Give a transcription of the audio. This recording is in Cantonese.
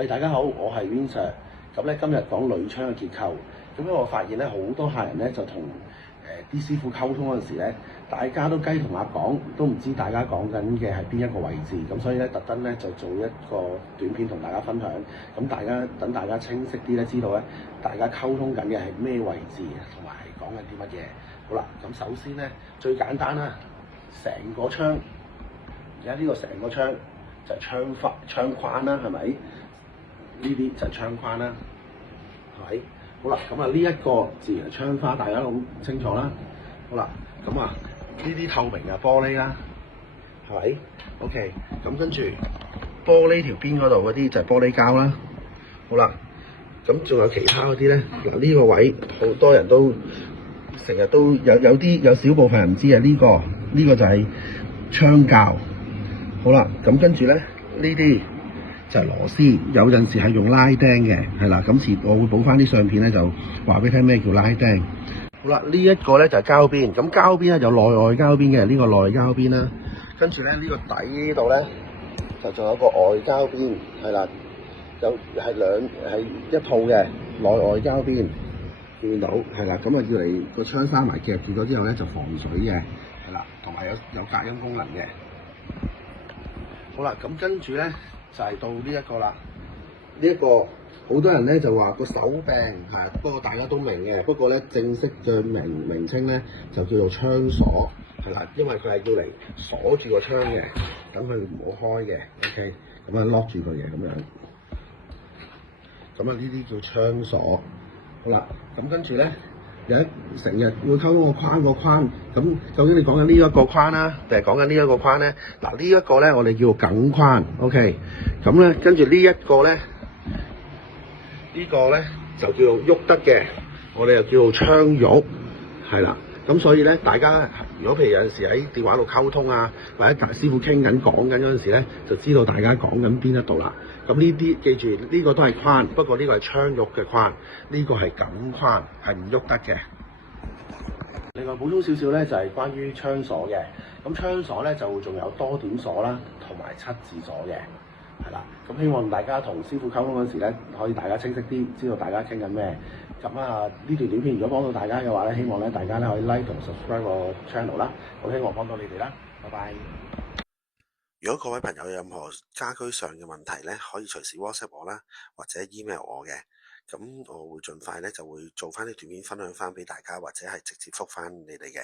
喂，大家好，我係 Vincent。咁咧今日講鋁窗嘅結構。咁咧我發現咧好多客人咧就同啲師傅溝通嗰陣時咧，大家都雞同鴨講，都唔知大家講緊嘅係邊一個位置。咁所以咧特登咧就做一個短片同大家分享。咁等大家清晰啲咧，知道咧大家溝通緊嘅係咩位置，同埋係講緊啲乜嘢。好啦，咁首先咧最簡單啦，成個窗，而家呢個成個窗就係窗框啦，係咪？呢啲就係窗框啦，係咪？好啦，咁啊呢一個自然係窗花，大家都好清楚啦。好啦，咁啊呢啲透明嘅玻璃啦，係咪 ？OK，咁跟住玻璃條邊嗰度嗰啲就係玻璃膠啦。好啦，咁仲有其他嗰啲咧，嗱呢個位好多人都成日都有少部分人唔知啊，呢個就係窗膠。好啦，咁跟住咧呢啲就係螺絲，有陣時係用拉釘嘅，係啦。咁我會補翻啲相片咧，就話俾你聽咩叫拉釘。好啦，呢一個咧就係膠邊，咁膠邊咧有內外膠邊嘅，呢個內膠邊啦。跟住咧呢個底呢度咧就仲有個外膠邊，係啦，係一套嘅內外膠邊，見到係啦。咁啊要嚟個窗閂埋夾住咗之後咧就防水嘅，係啦，同埋有隔音功能嘅。好啦，咁跟住咧就係到呢一個啦。呢一個好多人咧就話個手柄係，不過大家都明嘅。不過咧正式嘅名稱咧就叫做窗鎖，係啦，因為佢係要嚟鎖住個窗嘅，等佢唔好開嘅。OK，咁啊 lock 住佢嘅咁樣。咁啊呢啲叫窗鎖。好啦，咁跟住咧。成日會溝通個框，咁究竟你講緊呢一個框啦，定係講緊呢一個框咧？嗱，呢一個咧我哋叫梗框 ，OK。咁咧跟住呢一個咧，呢個咧就叫做喐得嘅，我哋又叫做窗褥，係啦。咁所以咧，大家如果譬如有陣時喺電話度溝通啊，或者大師傅講緊嗰陣時咧，就知道大家講緊邊一度啦。咁呢啲記住，呢個都係框，不過呢個係窗褥嘅框，呢個係梗框，係唔喐得嘅。另外補充少少咧，就係關於窗鎖嘅。咁窗鎖咧就仲有多點鎖啦，同埋七字鎖嘅，係啦。咁希望大家同師傅溝通嗰陣時咧，可以大家清晰啲，知道大家傾緊咩。咁啊，呢段短片如果幫到大家嘅話咧，希望咧大家咧可以 like 同 subscribe 個 channel 啦。咁希望幫到你哋啦，拜拜。如果各位朋友有任何家居上嘅問題咧，可以隨時 WhatsApp 我啦，或者 email 我嘅。咁我會盡快咧就會做翻啲短片分享翻俾大家，或者係直接覆翻你哋嘅。